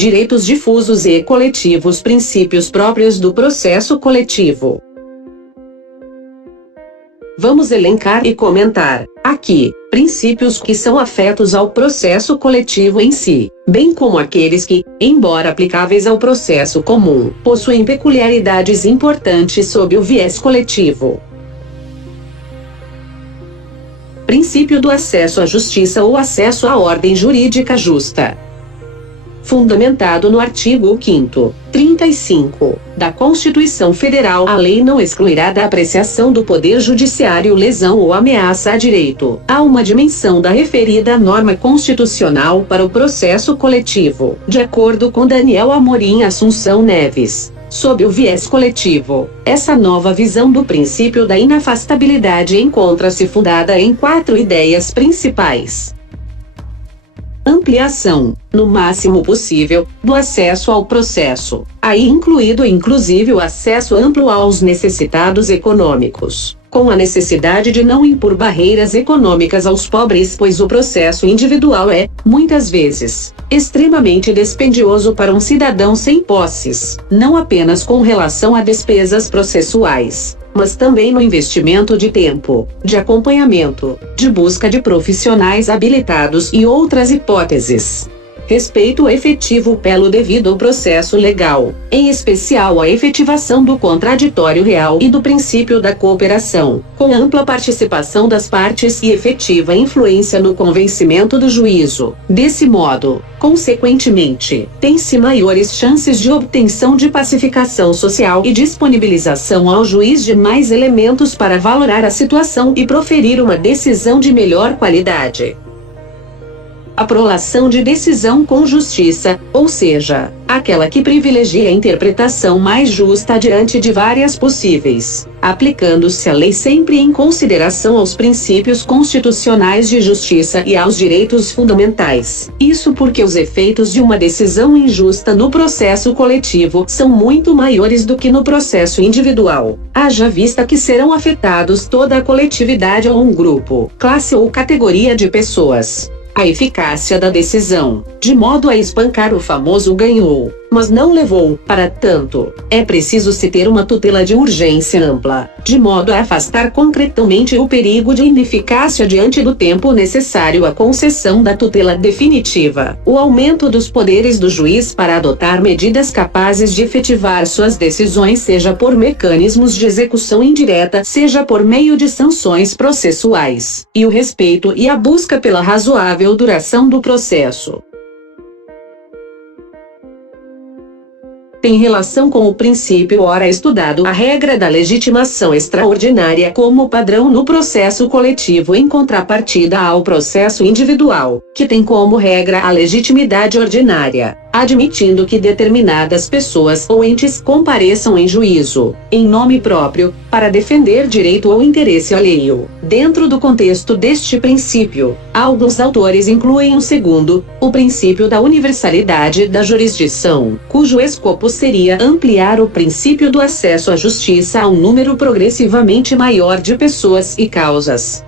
direitos difusos e coletivos, princípios próprios do processo coletivo. Vamos elencar e comentar, aqui, princípios que são afetos ao processo coletivo em si, bem como aqueles que, embora aplicáveis ao processo comum, possuem peculiaridades importantes sob o viés coletivo. Princípio do acesso à justiça ou acesso à ordem jurídica justa. Fundamentado no artigo 5º, 35, da Constituição Federal, a lei não excluirá da apreciação do Poder Judiciário lesão ou ameaça a direito. Há uma dimensão da referida norma constitucional para o processo coletivo, de acordo com Daniel Amorim Assunção Neves. Sob o viés coletivo, essa nova visão do princípio da inafastabilidade encontra-se fundada em 4 ideias principais. Ampliação, no máximo possível, do acesso ao processo, aí incluído inclusive o acesso amplo aos necessitados econômicos, com a necessidade de não impor barreiras econômicas aos pobres, pois o processo individual é, muitas vezes, extremamente dispendioso para um cidadão sem posses, não apenas com relação a despesas processuais, mas também no investimento de tempo, de acompanhamento, de busca de profissionais habilitados e outras hipóteses. Respeito efetivo pelo devido processo legal, em especial a efetivação do contraditório real e do princípio da cooperação, com ampla participação das partes e efetiva influência no convencimento do juízo. Desse modo, consequentemente, tem-se maiores chances de obtenção de pacificação social e disponibilização ao juiz de mais elementos para valorar a situação e proferir uma decisão de melhor qualidade. A prolação de decisão com justiça, ou seja, aquela que privilegia a interpretação mais justa diante de várias possíveis, aplicando-se a lei sempre em consideração aos princípios constitucionais de justiça e aos direitos fundamentais. Isso porque os efeitos de uma decisão injusta no processo coletivo são muito maiores do que no processo individual, haja vista que serão afetados toda a coletividade ou um grupo, classe ou categoria de pessoas. A eficácia da decisão, de modo a espancar o famoso ganhou, mas não levou. Para tanto, é preciso se ter uma tutela de urgência ampla, de modo a afastar concretamente o perigo de ineficácia diante do tempo necessário à concessão da tutela definitiva. O aumento dos poderes do juiz para adotar medidas capazes de efetivar suas decisões, seja por mecanismos de execução indireta, seja por meio de sanções processuais, e o respeito e a busca pela razoável duração do processo. Tem relação com o princípio ora estudado, a regra da legitimação extraordinária como padrão no processo coletivo em contrapartida ao processo individual, que tem como regra a legitimidade ordinária, admitindo que determinadas pessoas ou entes compareçam em juízo, em nome próprio, para defender direito ou interesse alheio. Dentro do contexto deste princípio, alguns autores incluem um segundo, o princípio da universalidade da jurisdição, cujo escopo seria ampliar o princípio do acesso à justiça a um número progressivamente maior de pessoas e causas.